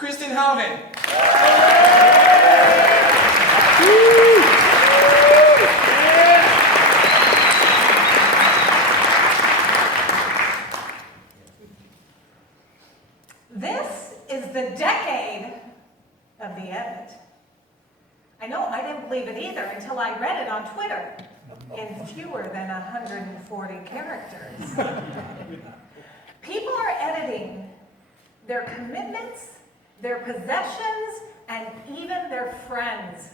Kristen Harvin. This is the decade of the edit. I know I didn't believe it either until I read it on Twitter in fewer than 140 characters. People are editing their commitments, their possessions, and even their friends.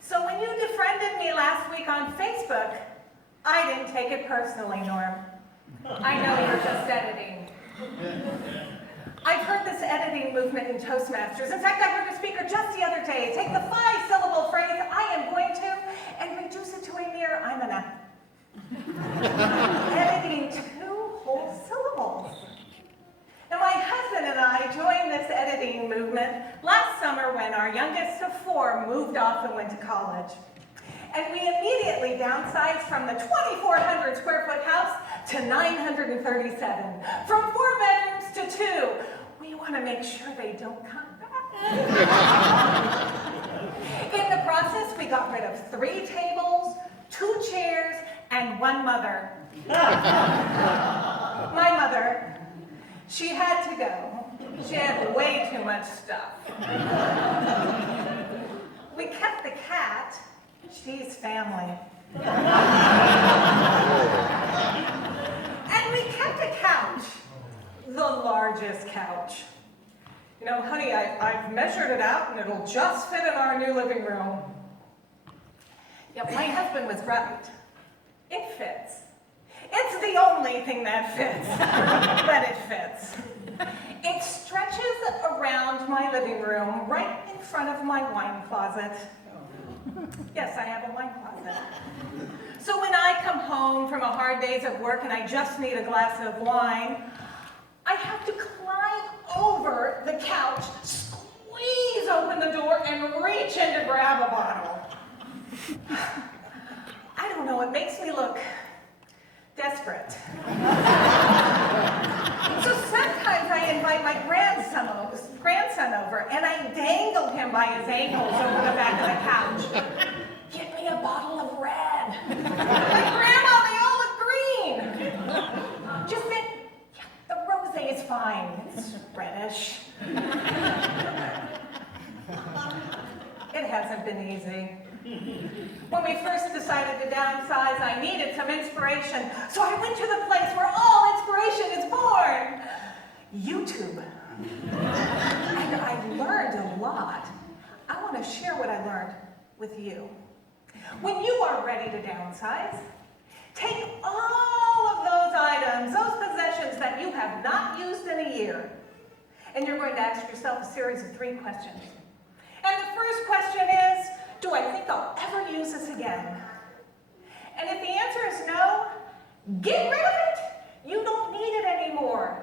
So when you defriended me last week on Facebook, I didn't take it personally, Norm. I know you're just editing. I've heard this editing movement in Toastmasters. In fact, I heard a speaker just the other day take the 5-syllable phrase, I am going to, and reduce it to a mere, I'm gonna. Editing 2 whole syllables. Now, my husband and I joined this editing movement last summer when our youngest of 4 moved off and went to college. And we immediately downsized from the 2,400 square foot house to 937. From 4 bedrooms to 2. We want to make sure they don't come back. In the process, we got rid of 3 tables, 2 chairs, and 1 mother. My mother, she had to go. She had way too much stuff. We kept the cat. She's family. And we kept a couch, the largest couch. You know, honey, I've measured it out and it'll just fit in our new living room. Yeah, my husband was right. It fits. It's the only thing that fits, but it fits. It stretches around my living room right in front of my wine closet. Yes, I have a wine closet. So when I come home from a hard day's of work and I just need a glass of wine, I have to climb over the couch, squeeze open the door, and reach in to grab a bottle. I don't know, it makes me look desperate. So sometimes I invite my grandson over, and I dangle him by his ankles over the back of the couch. Get me a bottle of red. Like, Grandma, they all look green. Just that, yeah, the rosé is fine. It's reddish. It hasn't been easy. When we first decided to downsize, I needed some inspiration, so I went to the place where all inspiration is born. YouTube. And I learned a lot. I want to share what I learned with you. When you are ready to downsize, take all of those items, those possessions that you have not used in a year, and you're going to ask yourself a series of 3 questions. And the first question is, do I think I'll ever use this again? And if the answer is no, get rid of it. You don't need it anymore.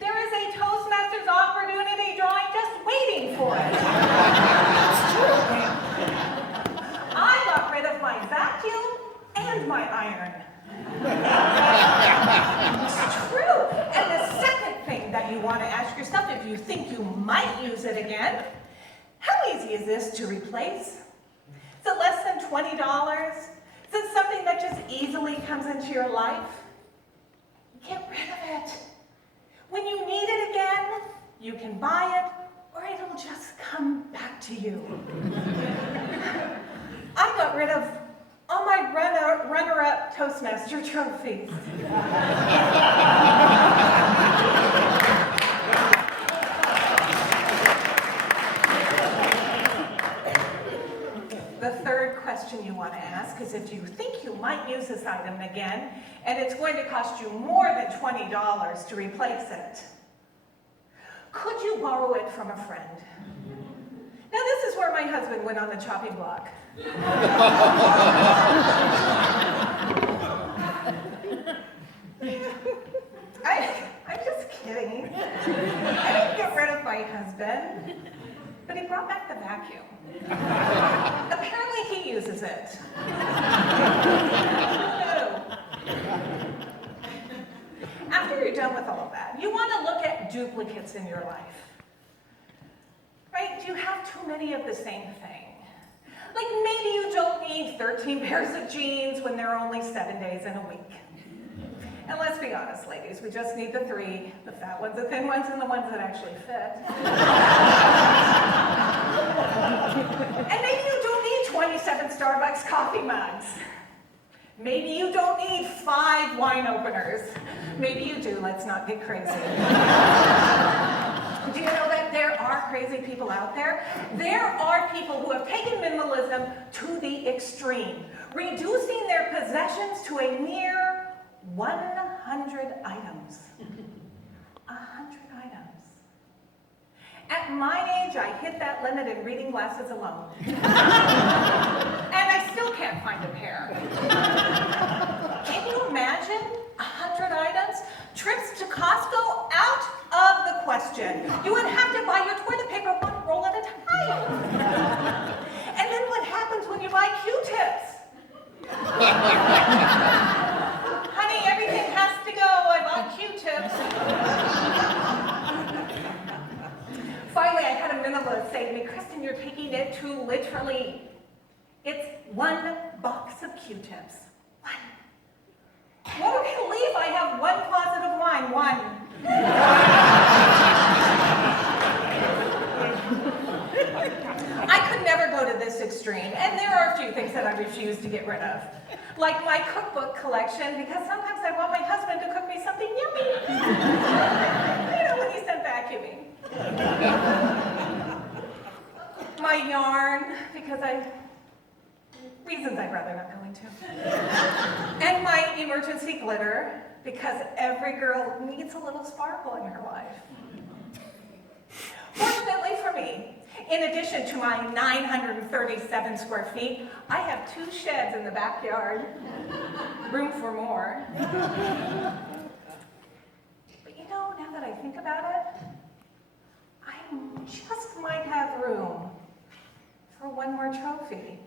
There is a Toastmasters opportunity drawing just waiting for it. It's true. I got rid of my vacuum and my iron. It's true. And the second thing that you want to ask yourself, if you think you might use it again, how easy is this to replace? Is it less than $20? Is it something that just easily comes into your life? Get rid of it. When you need it again, you can buy it, or it'll just come back to you. I got rid of all my runner-up Toastmaster trophies. The third question you want to ask is if you think you might use this item again, and it's going to cost you more than $20 to replace it, could you borrow it from a friend? Now, this is where my husband went on the chopping block. I'm just kidding. I didn't get rid of my husband, but he brought back the vacuum. Apparently he uses it. After you're done with all of that, you want to look at duplicates in your life. right? Do you have too many of the same thing? Like maybe you don't need 13 pairs of jeans when there are only 7 days in a week. And let's be honest, ladies, we just need the 3, the fat ones, the thin ones, and the ones that actually fit. And maybe you don't need 27 Starbucks coffee mugs. Maybe you don't need 5 wine openers. Maybe you do, let's not get crazy. Do you know that there are crazy people out there? There are people who have taken minimalism to the extreme, reducing their possessions to a mere 100 items. 100 items. At my age, I hit that limit in reading glasses alone. And I still can't find a pair. Can you imagine 100 items? Trips to Costco out of the question. You would have to buy your toilet paper one roll at a time. And then what happens when you buy Q-tips? Honey, everything has to go. I bought Q-tips. Finally, I had a minimalist say to me, Kristen, you're taking it too literally. It's 1 box of Q-tips. 1. What a relief, I have 1 closet of wine, 1. I could never go to this extreme, and there are a few things that I refuse to get rid of. Like my cookbook collection, because sometimes I want my husband to cook me something yummy. You know, when he's done vacuuming. My yarn, because reasons I'd rather not go into. And my emergency glitter, because every girl needs a little sparkle in her life. Fortunately for me, in addition to my 937 square feet, I have 2 sheds in the backyard. Room for more. But you know, now that I think about it, I just might have room for 1 more trophy.